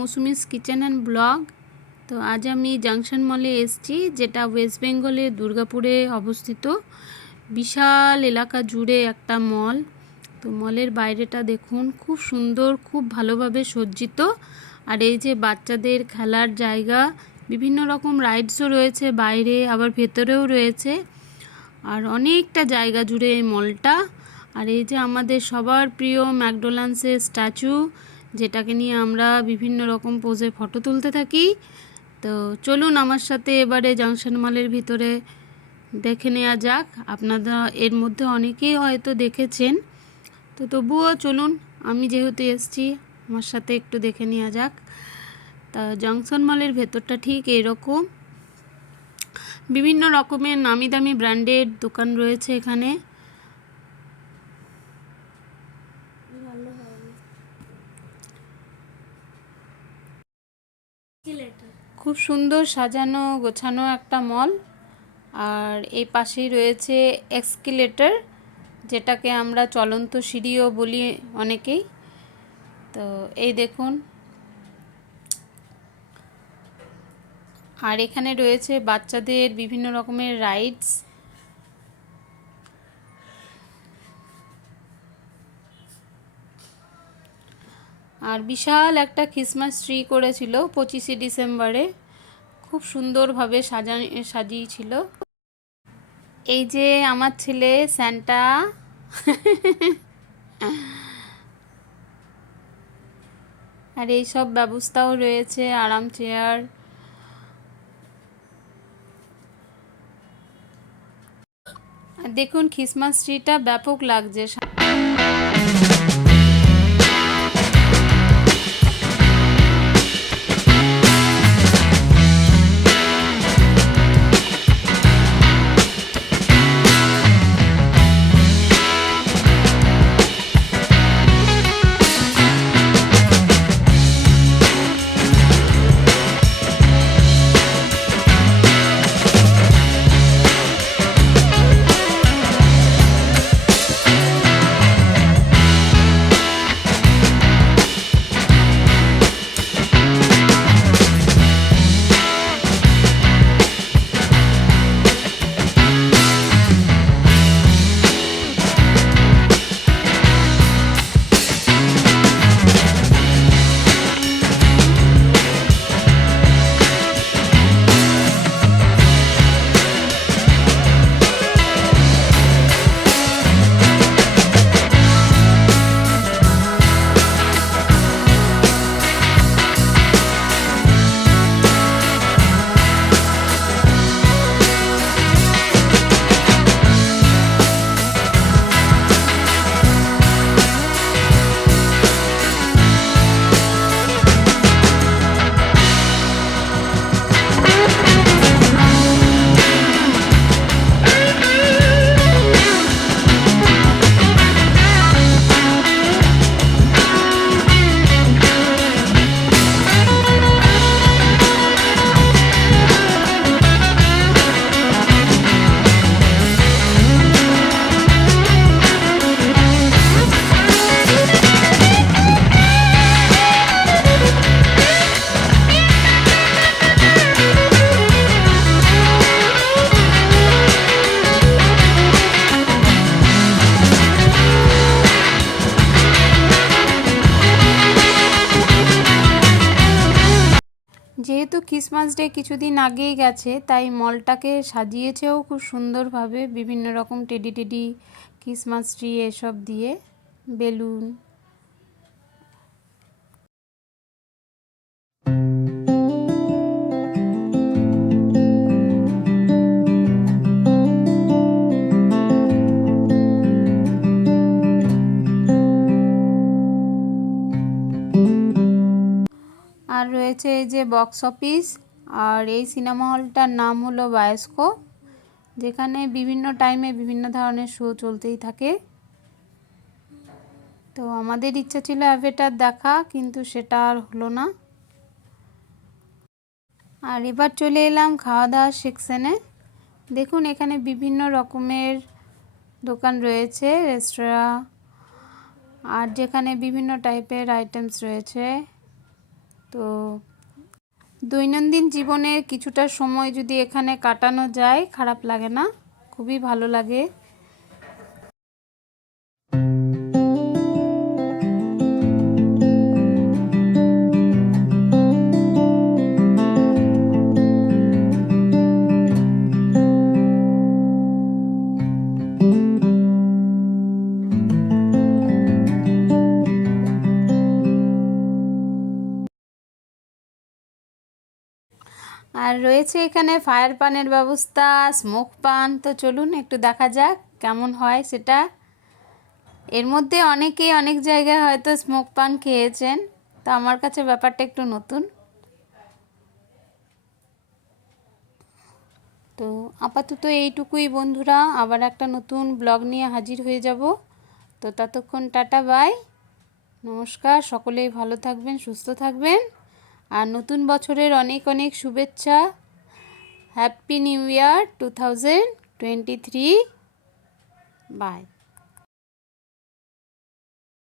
Mousumi's kitchen and blog. তো আজ আমি জাংশন মলে এসেছি, যেটা ওয়েস্ট বেঙ্গলে দুর্গাপুরে অবস্থিত। বিশাল এলাকা জুড়ে একটা মল। তো মলের বাইরেটা দেখুন, খুব সুন্দর, খুব ভালোভাবে সজ্জিত। আর এই যে বাচ্চাদের খেলার জায়গা, বিভিন্ন রকম রাইডসও রয়েছে বাইরে, আবার ভেতরেও রয়েছে। আর অনেকটা জায়গা জুড়ে এই মলটা। আর এই যে আমাদের সবার প্রিয় ম্যাকডোনাল্ডসের স্ট্যাচু, যেটাকে নিয়ে আমরা বিভিন্ন রকম পোজে ফটো তুলতে থাকি। তো চলুন আমার সাথে এবারে জাংশন মলের ভিতরে দেখে নেওয়া যাক। আপনারা এর মধ্যে অনেকেই হয়তো দেখেছেন, তো তবুও চলুন, আমি যেহেতু এসেছি আমার সাথে একটু দেখে নেওয়া যাক। তা জাংশন মলের ভেতরটা ঠিক এরকম। বিভিন্ন রকমের নামি দামি ব্র্যান্ডের দোকান রয়েছে এখানে। খুব সুন্দর সাজানো গোছানো একটা মল। আর এই পাশেই রয়েছে এক্সকেলেটর, যেটাকে আমরা চলন্ত সিঁড়িও বলি অনেকেই। তো এই দেখুন, আর এখানে রয়েছে বাচ্চাদের বিভিন্ন রকমের রাইডস। আর বিশাল একটা ক্রিসমাস ট্রি করেছিল 25শে ডিসেম্বরে, খুব সুন্দরভাবে সাজিয়েছিল। এই যে আমার ছেলে স্যান্টা। আর এই সব ব্যবস্থাও রয়েছে, আরাম চেয়ার। আর দেখুন ক্রিসমাস ট্রিটা ব্যাপক লাগছে। যেহেতু ক্রিসমাস ডে কিছুদিন আগেই গেছে, তাই মলটাকে সাজিয়েছেও খুব সুন্দরভাবে, বিভিন্ন রকম টেডি ক্রিসমাস ট্রি এসব দিয়ে, বেলুন। আর রয়েছে এই যে বক্স অফিস। আর এই সিনেমা হলটার নাম হলো বায়োস্কোপ, যেখানে বিভিন্ন টাইমে বিভিন্ন ধরনের শো চলতেই থাকে। তো আমাদের ইচ্ছা ছিল অ্যাভেটার দেখা, কিন্তু সেটা আর হলো না। আর এবার চলে এলাম খাওয়া দাওয়ার সেকশনে। দেখুন এখানে বিভিন্ন রকমের দোকান রয়েছে, রেস্তোরাঁ, আর যেখানে বিভিন্ন টাইপের আইটেমস রয়েছে। তো দৈনন্দিন জীবনের কিছুটা সময় যদি এখানে কাটানো যায় খারাপ লাগে না, খুবই ভালো লাগে। আর রয়েছে এখানে ফায়ার পানের ব্যবস্থা, স্মোক পান। তো চলুন একটু দেখা যাক কেমন হয় সেটা। এর মধ্যে অনেকেই অনেক জায়গায় হয়তো স্মোক পান খেয়েছেন, তো আমার কাছে ব্যাপারটা একটু নতুন। তো আপাতত এইটুকুই বন্ধুরা, আবার একটা নতুন ব্লগ নিয়ে হাজির হয়ে যাব। তো ততক্ষণ টাটা বাই, নমস্কার। সকলেই ভালো থাকবেন, সুস্থ থাকবেন, আর নতুন বছরের অনেক অনেক শুভেচ্ছা। Happy new year 2023। বাই।